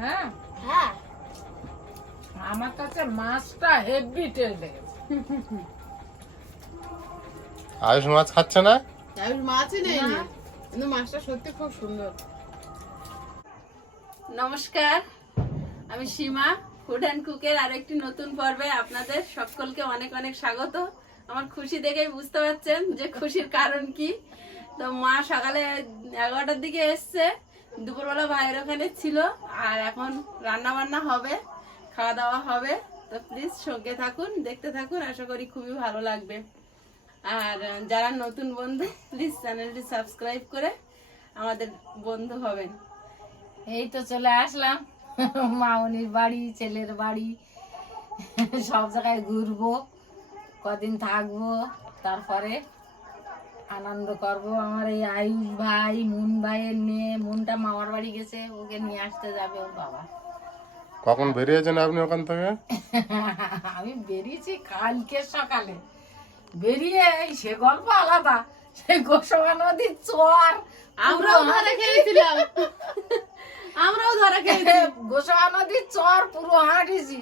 হ্যাঁ? হ্যাঁ। আমার কাছে মাছটা হেভি টেস্ট লেগেছে আয়ুষ মাছ খাচ্ছে না? আমি মাছই নেই কিন্তু মাছটা সত্যি খুব সুন্দর। নমস্কার আমি সীমা ফুড অ্যান্ড কুকের আরেকটি নতুন পর্বে আপনাদের সকলকে অনেক অনেক স্বাগত। আমার খুশি দেখেই বুঝতে পারছেন যে খুশির কারণ কি। তো মা সকালে এগারোটার দিকে এসছে দুপুরবেলা ভাইয়ের ওখানে ছিল, আর এখন রান্না বান্না হবে খাওয়া দাওয়া হবে। তো প্লিজ সঙ্গে থাকুন, দেখতে থাকুন, আশা করি খুবই ভালো লাগবে। আর যারা নতুন বন্ধু প্লিজ চ্যানেলটি সাবস্ক্রাইব করে আমাদের বন্ধু হবেন। এই তো চলে আসলাম। মামনির বাড়ি, ছেলের বাড়ি, সব জায়গায় ঘুরবো, কদিন থাকব, তারপরে আনন্দ করব। আমার এই আয়ুষ ভাই মুন ভাইয়ের মেয়ে মুনটা মামার বাড়ি গেছে ওকে নিয়ে আসতে যাবে ওর বাবা। কখন বেরিয়েছেন আপনি ওখান থেকে? আমি বেরিয়েছি কালকে সকালে। বেরিয়ে এই সে গল্প আলাদা সে গোসবা নদীর চর আমরাও ধরা খেয়েছিলাম। আমরাও ধরা খেয়েছি। গোসবা নদীর চর পুরো হাঁটিছি।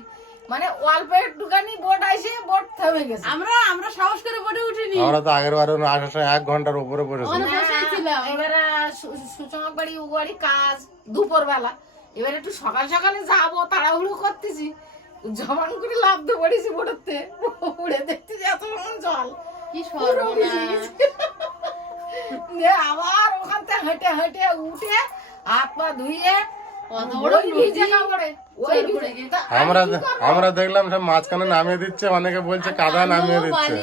মানে অল্প একটুখানি বোট আসে বোট থেমে গেছে। আমরা আমরা সাহস করে পড়ে উঠিনি। আমরা তো আগের বারে আসার সময় এক ঘণ্টার উপরে পড়েছি ছিলাম। এবারে সু- বাড়ি বাড়ি কাজ দুপুর বেলা এবারে একটু সকাল সকালে যাব তাড়াহুড়ো করতেছি। জবান করে লাভ দিয়ে পড়েছি বোটাতে। উড়ে দেখতেছি এত জল। কি আবার ওখান থেকে হেঁটে হেঁটে উঠে হাত পা ধুয়ে আমরা আমরা দেখলাম সব মাঝখানে নামিয়ে দিচ্ছে অনেকে বলছে কাদা নামিয়ে দিচ্ছে।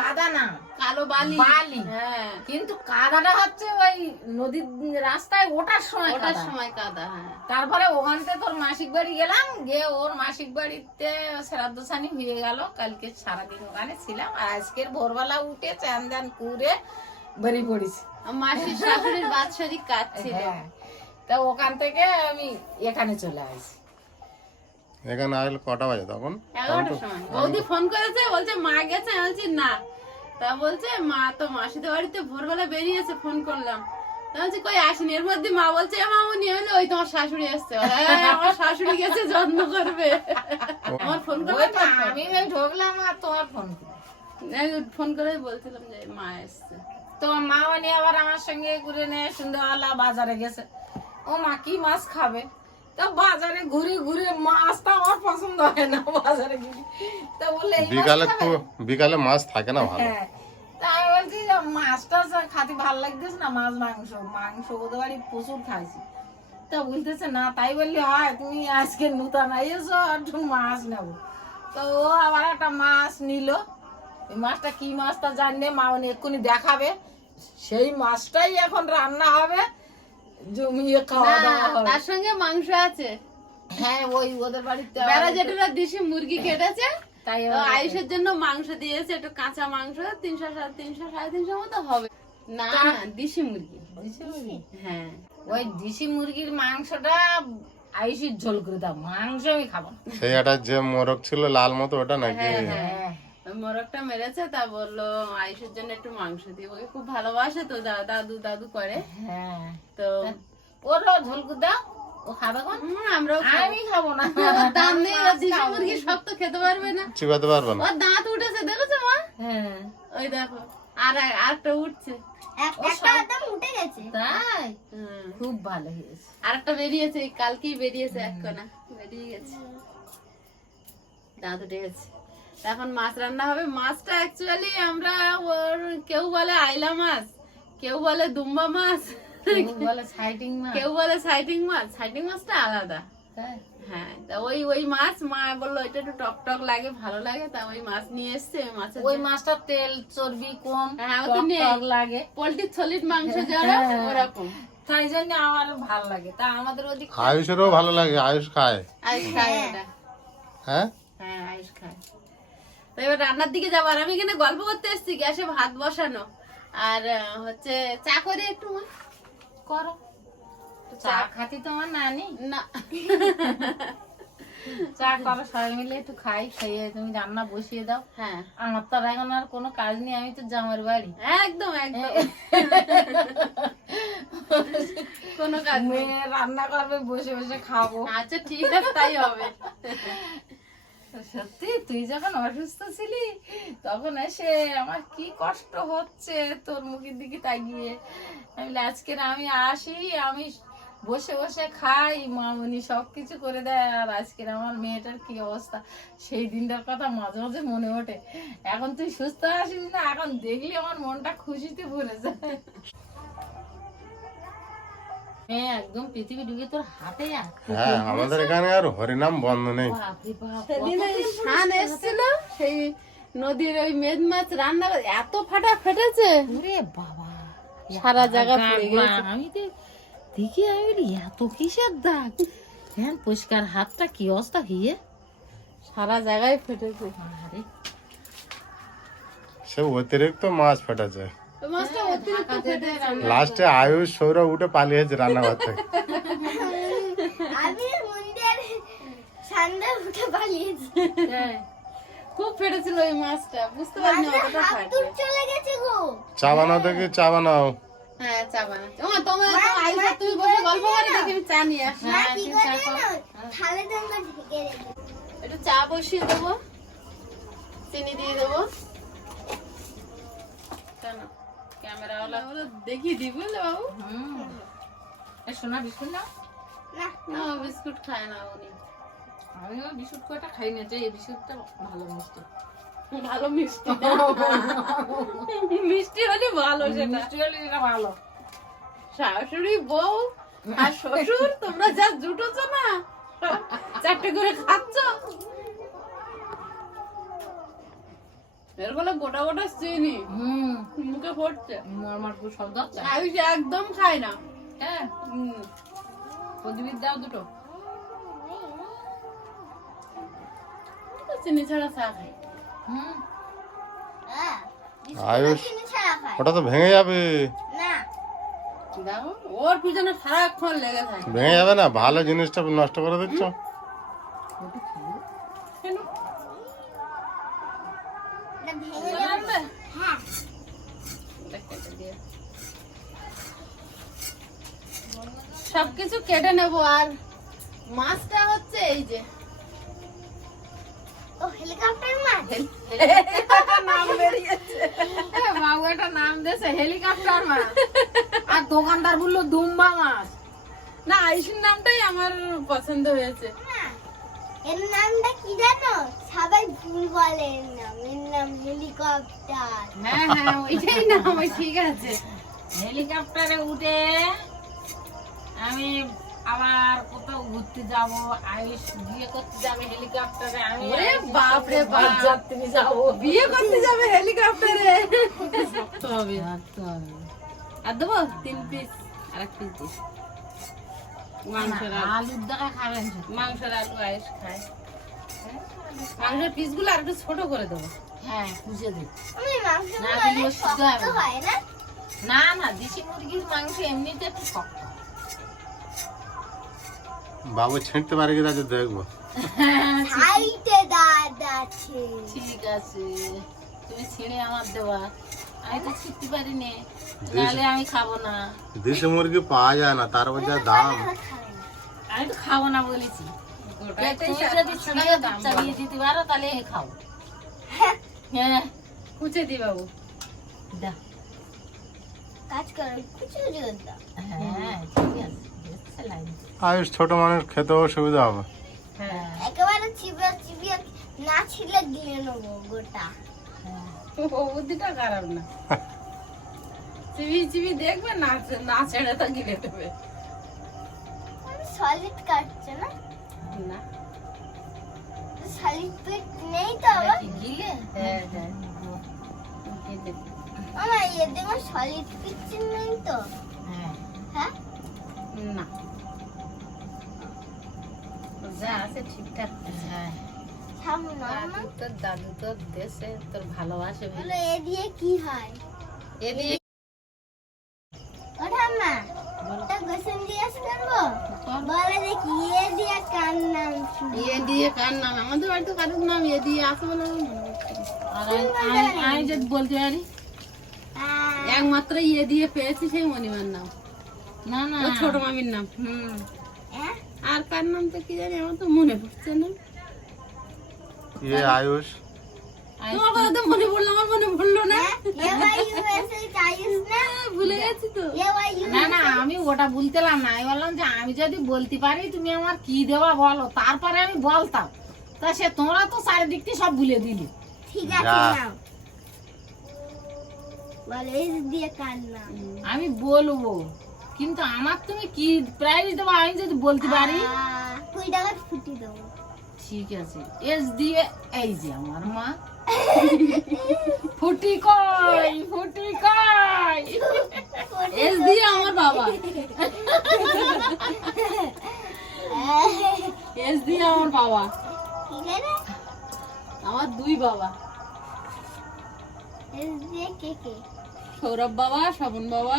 কাদা না কালো বালি। বালি। হ্যাঁ। কিন্তু কাদাটা হচ্ছে ওই নদীর রাস্তায় ওঠার সময় ওটার সময় কাদা হ্যাঁ। তারপরে ওখান থেকে তোর মাসিক বাড়ি গেলাম গিয়ে ওর মাসিক বাড়িতে শ্রাদ্ধ সানি হয়ে গেল। কালকে সারাদিন ওখানে ছিলাম আর আজকের ভোরবেলা উঠে চান দান করে বেরিয়ে পড়েছি। মাসির শাশুড়ির বাৎসরিক কাজ ছিল। হ্যাঁ। তা ওখান থেকে আমি এখানে চলে আসি। এখানে আসলে কটা বাজে তখন? এগারোটার সময়। বৌদি ফোন করেছে বলছে মা গেছে? আমি বলছি না। তা বলছে মা তো মাসিদের বাড়িতে ভোরবেলা বেরিয়েছে ফোন করলাম। বলছি কই আসেনি? এর মধ্যে মা বলছে মামুনি হলে ওই তোমার শাশুড়ি এসছে। "হ্যাঁ, আমার শাশুড়ি গেছে যত্ন করবে। আমার ফোন করে আমি ঢুকলাম আর তোমার ফোন ফোন করে বলছিলাম যে মা এসছে। তোমার মা মানে আবার আমার সঙ্গে ঘুরে নিয়ে সন্ধ্যাবেলা বাজারে গেছে। ও মা কি মাছ খাবে? তা বাজারে ঘুরে ঘুরে মাছটা আমার পছন্দ হয় না বাজারে তা বললে বিকালে বিকালে মাছ থাকে না ভালো। হ্যাঁ। তা আমি বলছি মাছটা খাতে ভালো লাগতেছে না মাছ মাংস? মাংস ওদের বাড়ি প্রচুর খাইছি। তা বলতেছে না তাই বললি হয় তুমি আজকে নূতন এসো একটু মাছ নেব। তো ও আবার একটা মাছ নিল। এই মাছটা কি মাছটা জানলে মা উনি এক্ষুনি দেখাবে। সেই মাছটাই এখন রান্না হবে। জমিয়ে খাওয়া দাওয়া হবে তার সঙ্গে মাংস আছে। হ্যাঁ ওই ওদের বাড়িতে বেড়া জেঠুরা দেশি মুরগি কেটেছে তাই আয়ুষের জন্য মাংস দিয়েছে একটু কাঁচা মাংস তিনশো সাড়ে তিনশো সাড়ে তিনশো মতো হবে। না না দেশি মুরগি। হ্যাঁ। ওই দেশি মুরগির মাংসটা আইসির ঝোল করে দাও মাংস আমি খাব সেই একটা যে মোরগ ছিল লাল মতো ওটা নাকি? হ্যাঁ ওই মোরগটা মেরেছে তা বলল আয়ুষের জন্য একটু মাংস দিই ওকে খুব ভালোবাসে তো দাদু দাদু করে। হ্যাঁ। তো ওরও দাও ওর দাঁত নেই ও দেশি মুরগি সব তো খেতে পারবে না। চিবাতে পারবে না। দাঁত উঠেছে দেখেছ মা? হ্যাঁ। ওই দেখো আর আরেকটা উঠছে। একটা উঠে গেছে। খুব ভালো হয়েছে। আরেকটা বেরিয়েছে কালকেই বেরিয়েছে এক কোনা। বেরিয়ে গেছে। দাঁত উঠে গেছে। এখন মাছ রান্না হবে। মাছটা অ্যাকচুয়ালি আমরা ওর কেউ বলে আইলা মাছ কেউ বলে দুম্বা মাছ কেউ বলে সাইটিং মাছ। সাইটিং মাছটা আলাদা। হ্যাঁ তা ওই ওই মাছ মা বলল এটা একটু টক টক লাগে ভালো লাগে। তা ওই মাছ নিয়ে এসছে ওই মাছের ওই মাছটা তেল চর্বি কম হ্যাঁ, টক লাগে। পোলট্রির সলিড মাংস যারা হ্যাঁ। ওরকম। তাই জন্য আমার ভালো লাগে। তা আমাদের ওদিক আয়ুষেরও ভালো লাগে আয়ুষ খায়। আয়ুষ খায় হ্যাঁ? হ্যাঁ আয়ুষ খায়। তো এবার রান্নার দিকে যাব আর আমি এখানে গল্প করতে এসেছি গ্যাসে ভাত বসানো। আর হচ্ছে চা করে একটু। করো। চা খাতি তোমার নানি। না। চা করো সবাই মিলে একটু খাই খাইয়ে তুমি রান্না বসিয়ে দাও। হ্যাঁ। আমার তো আর এখন আর কোনো কাজ নেই আমি তো জামার বাড়ি। একদম একদম। কোনো কাজ নেই। রান্না করবে বসে বসে খাব। আচ্ছা ঠিক আছে তাই হবে। সত্যি তুই যখন অসুস্থ ছিলি তখন এসে আমার কি কষ্ট হচ্ছে তোর মুখের দিকে তাকিয়ে। আমি বলি, আজকের আমি আসি আমি বসে বসে খাই মামনি সব কিছু করে দেয় আর আজকের আমার মেয়েটার কি অবস্থা? সেই দিনটার কথা মাঝে মাঝে মনে ওঠে। এখন তুই সুস্থ আসিস না এখন দেখলে আমার মনটা খুশিতে ভরে যায়। হ্যাঁ একদম পৃথিবী ঢুকে তোর হাতে আর হ্যাঁ আমাদের এখানে আর হরিনাম বন্ধ নেই। এসেছিল সেই নদীর ওই মেদ মাছ রান্না এত ফাটা ফেটেছে। বাবা সারা জায়গা। আমি তো দেখি আমি বলি, এত কিসের দাগ? হ্যাঁ পরিষ্কার হাতটা কি অবস্থা হিয়ে সারা জায়গায় ফেটেছে। সে অতিরিক্ত মাছ ফেটেছে। লাস্টে আয়ুষ সৌরভ উঠে পালিয়েছে রান্নাঘর থেকে আমি মন্দির সান্ডা উঠে পালিয়েছি। হ্যাঁ। খুব ফেটেছিল ওই মাছটা বুঝতে পারিনি অতটা হাত চলে গেছে গো। চা বানাও দেখি চা বানাও। হ্যাঁ চা বানাচ্ছি। ও তোমার আইসা তুমি বসে গল্প করে দেখি আমি চা নিয়ে আসি। মা কি করে জানো থালে টাঙ্গা ঢেকে রেখে একটু চা বসিয়ে দেবো। চিনি দিয়ে দেবো। কেন ক্যামেরাওয়ালা। দেখি দি বুঝলে বাবু। হুম। এ সোনা বিস্কুট না না। না বিস্কুট খায় না উনি। আমিও বিস্কুট খাই না যে এই বিস্কুটটা ভালো মিষ্টি। ভালো মিষ্টি। মিষ্টি হলে ভালো সেটা। মিষ্টি হলে এটা ভালো। শাশুড়ি বউ আর শ্বশুর তোমরা যা জুটোছো না চারটে করে খাচ্ছ। এরগুলো গোটা গোটা চিনি হুম। মুখে পড়ছে। শব্দ একদম খায় না। হ্যাঁ। হুম। প্রদীপ দাও দুটো। চিনি ছাড়া চা খাই হুম। হ্যাঁ আয়ুষ ওটা তো ভেঙে যাবে। না। ওর পিছনে সারাক্ষণ লেগে থাকে। ভেঙে যাবে না ভালো জিনিসটা নষ্ট করে দিচ্ছ কেন? এটা ভেঙে যাবে হ্যাঁ এটা কেটে দিয়ে। সবকিছু কেটে নেব আর মাছটা হচ্ছে এই যে। ও হেলিকপ্টার মাছ? নাম বেরিয়েছে। বাবু নাম দিয়েছে হেলিকপ্টার মাছ। আর দোকানদার বলল দুম্বা মাছ। না আইসির নামটাই আমার পছন্দ হয়েছে। এর নামটা কি জানো? সবাই ভুল বলে এর নাম। এর নাম হেলিকপ্টার হ্যাঁ হ্যাঁ নাম ঠিক আছে। হেলিকপ্টারে উঠে আমি আবার কোথাও ঘুরতে যাব আয়ুষ বিয়ে করতে যাবে হেলিকপ্টারে আমি বাপ রে বাপ। যাত্রী যাব। বিয়ে করতে যাবে হেলিকপ্টারে। থাকতে হবে হবে। আর দেবো তিন পিস আর এক পিস দিস। মাংসের আলুর দেখা খাবেন। মাংসের আলু আয়েস খায়। মাংসের পিসগুলো আর একটু ছোট করে দেবো। হ্যাঁ বুঝে দিই না, অনেক সিদ্ধ হবে না। না? না না দেশি মুরগির মাংস এমনিতে একটু শক্ত। বাবু ছিঁড়তে পারে কি তাহলে দেখব সাইটে দাঁত আছে ঠিক আছে। তুমি ছিঁড়ে আমার দেওয়া আমি তো ছিঁড়তে পারি নে নাহলে আমি খাব না। দেশি মুরগি পাওয়া যায় না তার উপর যা দাম। আমি তো খাব না বলেছি। তুমি যদি ছিঁড়ে চালিয়ে দিতে পারো তাহলে খাও। হ্যাঁ। কুচে দি বাবু। দা। কাজ করো কিছু জোর দাও হ্যাঁ ঠিক আছে। দেখছে লাইন আয়ুষ ছোট মানুষ খেতেও সুবিধা হবে। হ্যাঁ। একেবারে চিবিয়ে চিবিয়ে না ছিলে গিলে নেব গোটা। হ্যাঁ। ও বুদ্ধিটা খারাপ না। চিবি চিবি দেখবে না না ছেড়ে তা গিলে দেবে। সলিড কাটছে না? না। সলিড পিট নেই তো আবার? গিলে? হ্যাঁ হ্যাঁ। আমার আমার সলিড পিট নেই তো। হ্যাঁ। হ্যাঁ? না। যা আছে ঠিকঠাক। হ্যাঁ। তোর দাদু তোর দেশে তোর ভালোবাসে এ দিয়ে কি হয়? এদিকে ওঠা মা বলো। তা গোসল জিজ্ঞেস করব বলে দেখি এ দিয়ে কার নাম ইয়ে দিয়ে কার নাম? আমাদের বাড়িতে কারোর নাম ইয়ে দিয়ে আছে বলে আমি- যদি বলতে পারি একমাত্র ইয়ে দিয়ে পেয়েছি সেই মণিমার নাম। না না। ছোট মামির নাম। হুম। হ্যাঁ? আর কার নাম তো কি জানি আমার তো মনে পড়ছে না। ইয়ে আয়ুষ। তোমার কথা তো মনে পড়ল আমার মনে পড়ল না। চাইস না? ভুলে গেছি তো। না না আমি ওটা বলতেলাম না। আমি বললাম যে আমি যদি বলতে পারি তুমি আমার কি দেওয়া বলো তারপরে আমি বলতাম। তা সে তোমরা তো চারিদিকটি সব ভুলে দিলি। ঠিক আছে যা। নাও। বলো এস দিয়ে কার নাম আমি বলব। কিন্তু আমার তুমি কি প্রাইজ দেবো আমি যদি বলতে পারি? কুড়ি টাকা ছুটি দেবো। ঠিক আছে। এস দিয়ে এই যে আমার মা। ফুটি কই ফুটি কই। এস দিয়ে আমার বাবা। এস দিয়ে আমার বাবা। আমার দুই বাবা। এস দিয়ে কে কে? সৌরভ বাবা স্বপন বাবা।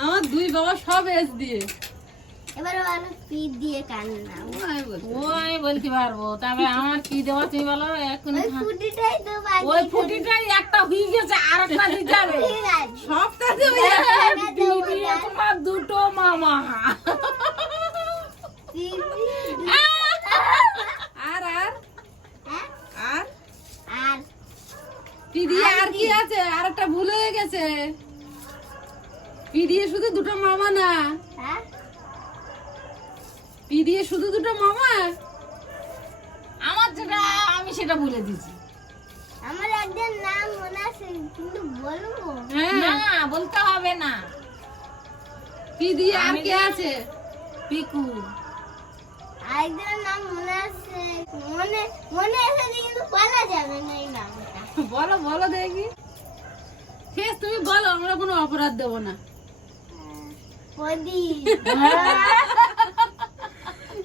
আমার দুই বাবা সব এস দিয়ে। এবার বলো পি দিয়ে কার ও আমি বলছি। ও আমি বলতে পারব। তবে আমার কি দেওয়া তুমি বলো এখন ওই ফুটিটাই তো বাকি ওই ফুটিটাই একটা হয়ে গেছে আর একটা দিতে হবে। দেবো দিদি, না। তোমার দুটো মামা পি দিয়ে- আর আর হ্যাঁ? আর আর পি দিয়ে আর কি আছে আর একটা ভুল হয়ে গেছে। পি দিয়ে শুধু দুটো মামা না। হ্যাঁ? পি দিয়ে শুধু দুটো মামা? আমার যেটা আমি সেটা বলে দিচ্ছি। আমার একজন নাম মনে আছে কিন্তু বলব। হ্যাঁ। না বলতে হবে না। পি দিয়ে আর কে আছে? পিকু। আরেকজনের নাম মনে আছে মনে মনে এসেছে কিন্তু বলা যাবে না এই নামটা। বলো বলো দেখি। শেষ তুমি বলো আমরা কোনো অপরাধ দেবো না।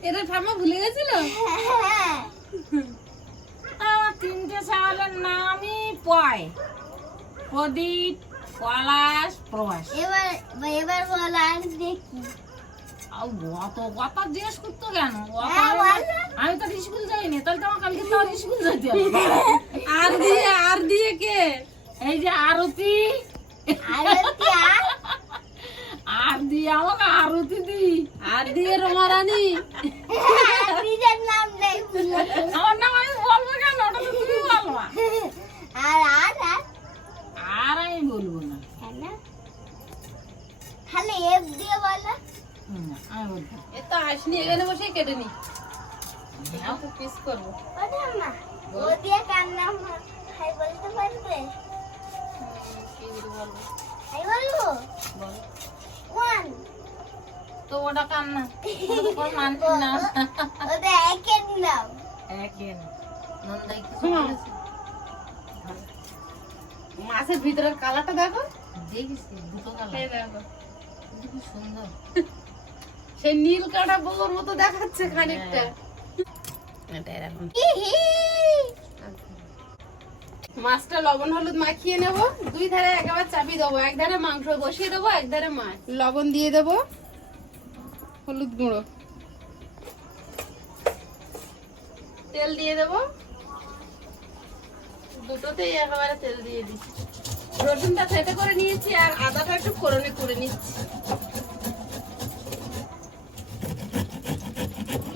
এটা ঠাম্মা ভুলে গেছিল? হ্যাঁ। আমার তিনটে ছাগলের নামই পয়। প্রদীপ পলাশ প্রভাস। এবার এবার বল আর দেখি অত কথা জিজ্ঞেস করতো কেন? হ্যাঁ, আমি- তো স্কুল যাইনি তাহলে তো আমার কালকে তো স্কুল যেতে আর দিয়ে আর দিয়ে কে? এই যে আরতি। আর একটি আর আর দিয়ে আমাকে আরতি দি। আর দিয়ে রমা রানী নিজের নাম নেই। আমার নাম আমি বলব কেন? ওটা তো তুমি বলবা। আর আর আর? আর আমি বলব না। হ্যাঁ তাহলে এফ দিয়ে বলো। আমি বলব। এ তো আসনি এখানে বসে কেটে নি। পিস করব ওটা না ও দিয়ে কার নাম হাই বলতে পারবে হাই বলব ওয়ান তো ওটা কান্না ওটা তো মানছি না ওটা একের নাম একে না। নন্দাই কিছু হুম। বলেছে? মাছের ভিতরের কালারটা দুটো খুব সুন্দর। সেই নীল কাটা বউর মতো দেখাচ্ছে খানিকটা। এটা এরকম। মাছটা লবণ হলুদ মাখিয়ে নেব। দুই ধারে একেবারে চাপি দেবো। এক ধারে মাংস বসিয়ে দেবো এক ধারে মাছ। লবণ দিয়ে দেবো হলুদ গুঁড়ো। তেল দিয়ে দেবো। দুটোতেই একেবারে তেল দিয়ে দিই রসুনটা থেতে করে নিয়েছি আর আদাটা একটু ফোড়নে করে নিচ্ছি।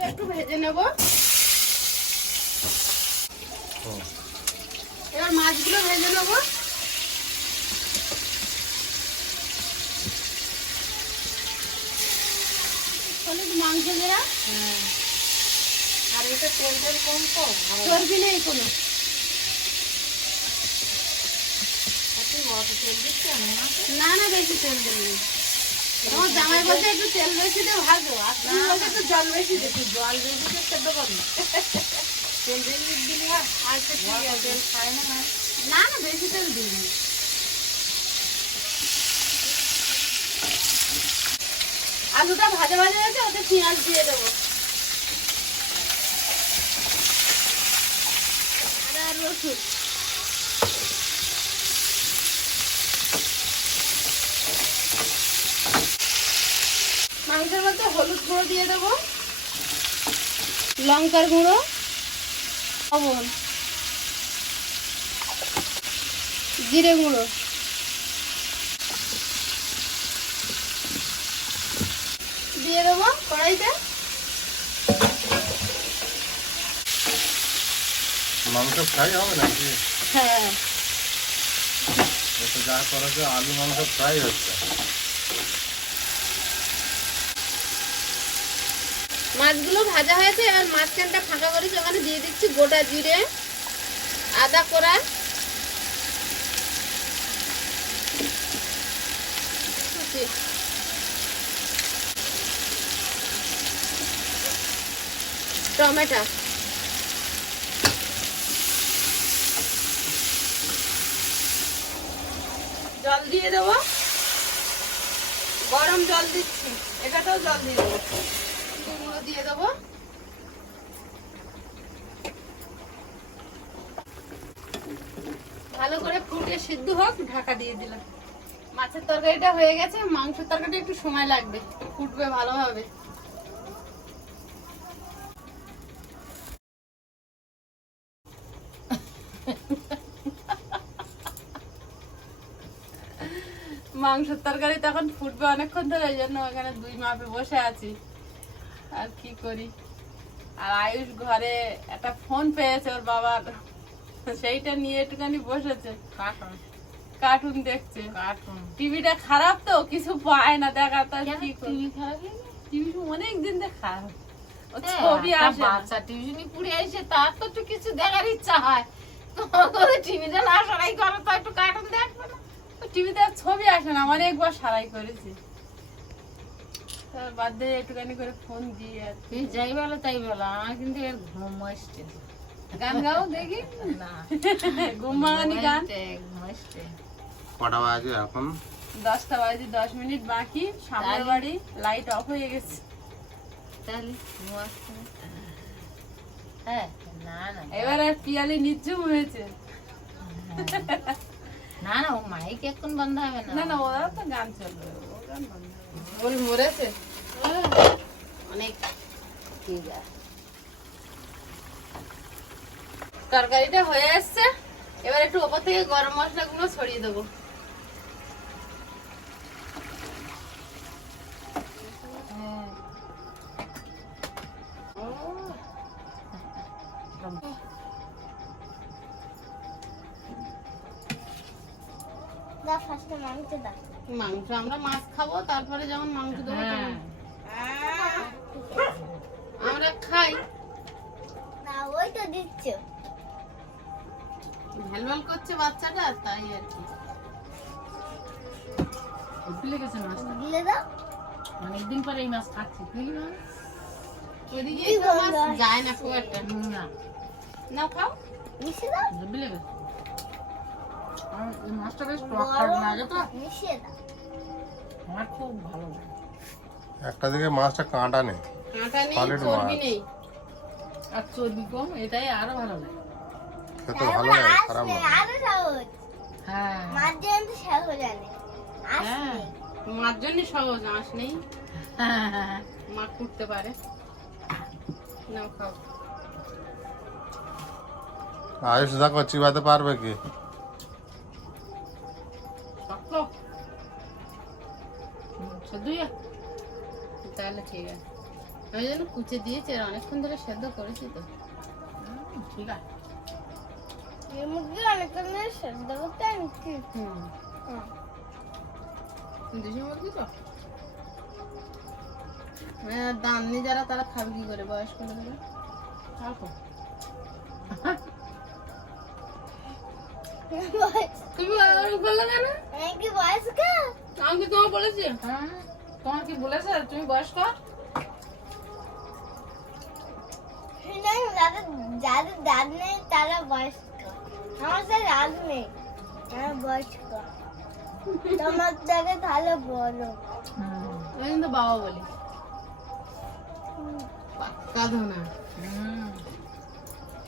একটু ভেজে নেব। এবার মাছগুলো ভেজে নেব। হলুদ মাংস দেওয়া আর এটা তেল তেল কম ভালো চর্বি নেই কোনো তুই অত তেল দিস কেন মাছে? না না বেশি তেল দেবে তোমার জামাই বলছে একটু তেল বেশি দিয়ে ভাজো। আর তুমি একটু জল বেশি দে জল বেশি দিয়ে সেদ্ধ করবি তেল বেশি দিলি আছে তেল খায় না না। না বেশি তেল দিবি আলুটা ভাজা ভাজা হয়েছে ওতে পেঁয়াজ দিয়ে দেবো। আদা আর রসুন। মাংসের মধ্যে হলুদ গুঁড়ো দিয়ে দেবো। লঙ্কার গুঁড়ো। লবণ। জিরে গুঁড়ো। দিয়ে দেবো কড়াইতে। মাংস ফ্রাই হবে নাকি? হ্যাঁ। যা করেছে আলু মাংস ফ্রাই হচ্ছে। মাছগুলো ভাজা হয়েছে, এবার মাঝখানটা ফাঁকা করেছি ওখানে দিয়ে দিচ্ছি গোটা জিরে, আদা কুচি। টমেটো। জল দিয়ে দেবো। গরম জল দিচ্ছি, এটাতেও জল দিয়ে দেবো। গুঁড়ো দিয়ে দেবো। ভালো করে ফুটে সিদ্ধ হোক, ঢাকা দিয়ে দিলাম। মাছের তরকারিটা হয়ে গেছে, মাংসের তরকারিটা একটু সময় লাগবে, ফুটবে ভালোভাবে। মাংসের তরকারি তখন ফুটবে অনেকক্ষণ ধরে, এই জন্য ওখানে দুই মাপে বসে আছি। আর কি করি? আর আয়ুষ ঘরে একটা ফোন পেয়েছে ওর বাবার। সেইটা নিয়ে একটুখানি বসেছে। কার্টুন দেখছে। টিভিটা খারাপ তো কিছু পায় না দেখা তো কি টিভি খারাপ টিভি অনেক দিন দিয়ে খারাপ। হ্যাঁ, ছবি আসে না। বাচ্চা টিউশনি পড়ে আসে তার তো একটু কিছু দেখার ইচ্ছা হয়। টিভিটা না সরাই করে তো একটু কার্টুন দেখবে না। টিভিতে ছবি আসে না অনেকবার সারাই করেছি। তার বাদ একটুখানি করে ফোন দিয়ে তুই যাই বলো তাই বলো আমার কিন্তু এর ঘুম আসছে। গান গাও দেখি। না। ঘুম ভাঙানি গান ঘুম আসছে। কটা বাজে এখন? দশটা বাজে দশ মিনিট বাকি। সামনের বাড়ি লাইট অফ হয়ে গেছে। তাহলে ঘুম আসছে হ্যাঁ না না। এবার আর পিয়ালি নিচুম হয়েছে। না না ও মাইক এখন বন্ধ হবে না। না না ওরা তো গান চলবে ও গান বন্ধ হবে। ওর মরেছে? অনেক তরকারিটা হয়ে এসছে। এবার একটু ওপর থেকে গরম মশলাগুলো ছড়িয়ে দেবো। মাংস মাংস আমরা মাছ খাব তারপরে যেমন মাংস দেবো হ্যাঁ। খাই না ওই তো দিচ্ছ। ভ্যালভাল করছে বাচ্চাটা তাই আর কি। ভুলে গেছে মাছটা। দিলে দাও। অনেকদিন পরে এই মাছ খাচ্ছি বুঝলি না ওইদিকে কি তো মাছ বলল? যায় না খুব একটা। না। নাও খাও। মিশিয়ে দাও। বুঝলে গেছে। আর এই মাছটা বেশ টক টক গরম লাগে তো। মিশিয়ে দাও। আমার খুব ভালো লাগে। একটা দিকে মাছটা কাঁটা নেই। কাঁটা নেই চর্বি নেই। আর চর্বি কম এটাই আরও ভালো লাগে। খেতে ভালো লাগে খারাপ আসলে না হ্যাঁ। সহজ হ্যাঁ মার জন্য সহজ আঁশ নেই। হ্যাঁ মা করতে পারে। নাও খাও। আয়ুষ দেখো চিবাতে পারবে কি? শক্ত। তাহলে ঠিক আছে। আমি যেন কুচে দিয়েছি আর অনেকক্ষণ ধরে সেদ্ধ করেছি তো। ঠিক আছে। এর মধ্যে অনেক রকমের সেদ্ধ করতে আমি হুম। দেশি মুরগি তো? দান্নি যারা তারা খাবে কি করে? বয়স্ক লোকেরা। অল্প তুমি করলে কেন? আমি কি বয়স্ক? আমি কি তোমার বলেছি? হ্যাঁ। তোমার কি বলেছে? তুমি বয়স্ক না, যাদের যাদের দাঁত নেই তারা বয়স্ক। আমার দাঁত নেই আমার বয়স্ক। তোমার থেকে তাহলে বড়। হুম আমি কিন্তু বাবা বলি।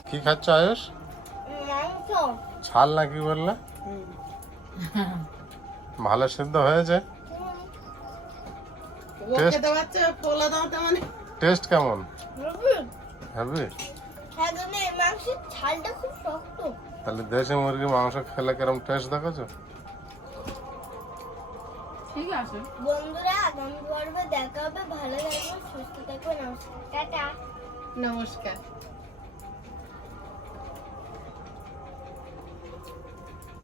কি খাচ্ছ আয়ুষ? ছাল না কি বললে? ভালো সিদ্ধ হয়েছে? মানে টেস্ট কেমন? বুঝলি? ছালটা খুব শক্ত। তাহলে দেশি মুরগি মাংস খেলে কিরম টেস্ট দেখেছ ঠিক আছে। বন্ধুরা আগামী পর্বে দেখা হবে। ভালো থাকবেন সুস্থ থাকবেন নমস্কার। টাটা। নমস্কার।